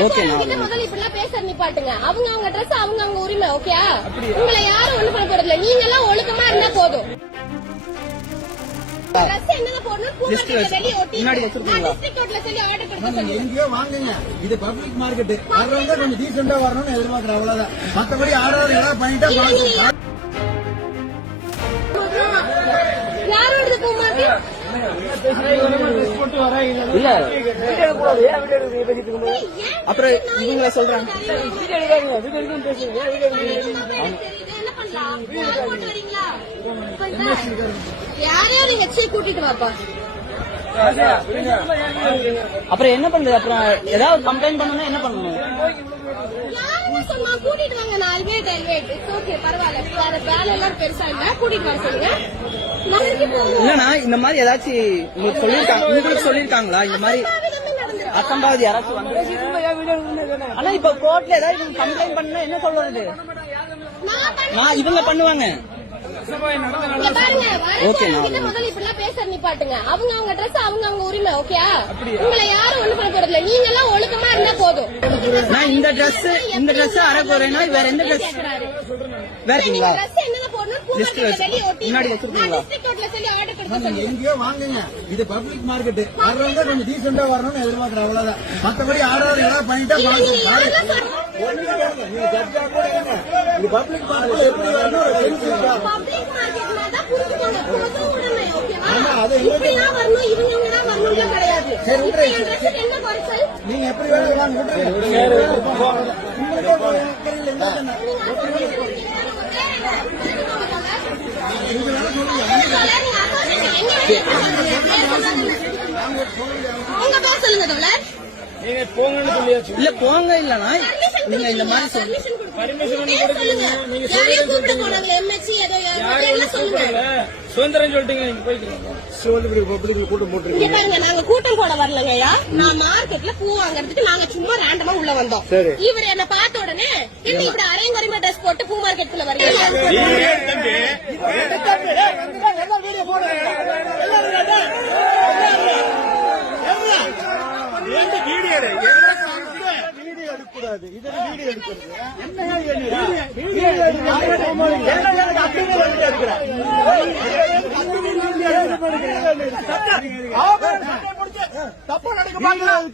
முதல்ல இப்படிலாம் பேச நிப்பாட்டுங்க. அவங்க ட்ரெஸ் அவங்க உரிமை. ஓகே, உங்களை யாரும் ஒண்ணு பண்ண போறதில்ல. நீங்க எல்லாம் ஒழுக்கமா இருந்தா போதும். எங்கேயோ வாங்குங்க, இது பப்ளிக் மார்க்கெட். வர்றவங்க கொஞ்சம் டீசெண்டா வரணும்னு எதிர்பார்க்கறேன், அவ்வளவுதான். மத்தபடி ஆறாவது ஏதாவது பண்ணிட்டா யாரோட போமாட்டி இல்ல அப்புறம் இவங்க சொல்றாங்க யாரையும் நீங்க கூட்டிட்டு வாப்பா. அப்புறம் என்ன பண்றது? அப்புறம் ஏதாவது கம்ப்ளைண்ட் பண்ணணும், என்ன பண்ணணும்? கூட்டிட்டு வாங்க. நான் ஓகே, பரவாயில்ல. வேலை எல்லாம் பெருசா இல்ல, கூட்டிட்டு வர சொல்லுங்க. இல்லனா இந்த மாதிரி ஏதாச்சும் உங்களுக்கு சொல்லிருக்காங்களா? இந்த மாதிரி அசம்பாவித யாராச்சும் வந்து? ஆனா இப்ப கோர்ட்ல ஏதாவது கம்ப்ளைண்ட் பண்ணா என்ன சொல்றது? நான் இவங்க பண்ணுவாங்க. முதல்ல இப்படிலாம் பேச நிப்பாட்டுங்க. அவங்க ட்ரெஸ் அவங்க உரிமை. ஓகே, உங்களை யாரும் ஒண்ணு பண்ண போறதில்ல. நீங்க எல்லாம் ஒழுக்கமா இருந்தா போதும். நான் இந்த ட்ரெஸ் அரை போறேன்னா வேற எந்த ட்ரெஸ் வேறீங்களா? முன்னாடி வச்சிருக்கீங்களா? எங்கேயோ வாங்குங்க, இது பப்ளிக் மார்க்கெட். வர்றவங்க கொஞ்சம் டீசெண்டா வரணும்னு எதிர்பார்க்கறேன், அவ்வளவுதான். மத்தபடி ஆறாவது ஏதாவது பண்ணிட்டா இது பப்ளிக் மார்க்கெட். எப்படி வரணும்? நீங்க எப்படி வேணும் உங்க பேர் சொல்லுங்க. இல்ல போங்க. இல்லனா நீங்க இந்த மாதிரி சொல்லுங்க. சுதந்திரம் சொல்லிட்டீங்க, நீங்க போய்க்கிறீங்க. நாங்க கூட்டம் போட வரலங்கய்யா. நான் மார்க்கெட்ல பூ வாங்குறதுக்கு நாங்க சும்மா ரேண்டமா உள்ள வந்தோம். இவர் என்ன பார்த்த உடனே என்ன இப்படி அரையங்குறைமா ட்ரெஸ் போட்டு பூ மார்க்கெட்டுக்குள்ள வரீங்க. தப்பா நடக்க மாட்டேன்.